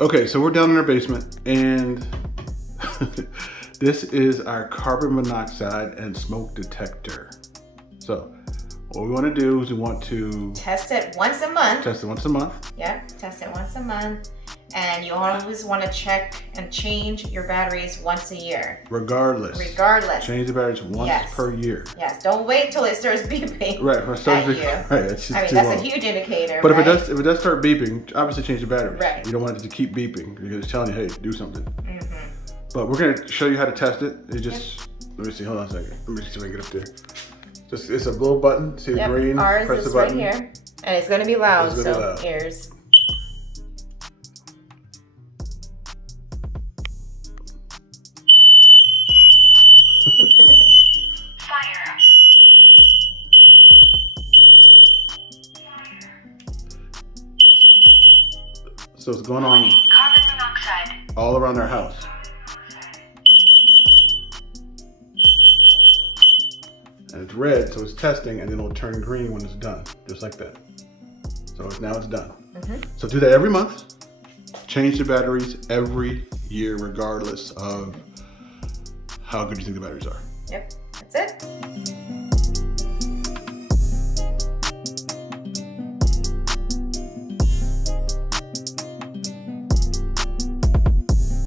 Okay, so we're down in our basement, and this is our carbon monoxide and smoke detector. So what we want to do is we want to test it once a month. Test it once a month. Yep, test it once a month. And you always want to check and change your batteries once a year. Regardless. Change the batteries once per year. Yes, don't wait till it starts beeping. Right, Right, that's just that's long. a huge indicator. But right? if it does start beeping, obviously change the batteries. Right. You don't want it to keep beeping because it's telling you, hey, do something. But we're gonna show you how to test it. Let me see. Hold on a second. Let me see if I can get up there. It's a little button. See the green? Ours press is the button. right here, and it's gonna be loud. It's gonna be loud. Ears. Fire. So it's going on Carbon monoxide. all around our house. And it's red, so it's testing, and then it'll turn green when it's done, just like that. So now it's done. So do that every month. Change the batteries every year, regardless of how good you think the batteries are. Yep, that's it.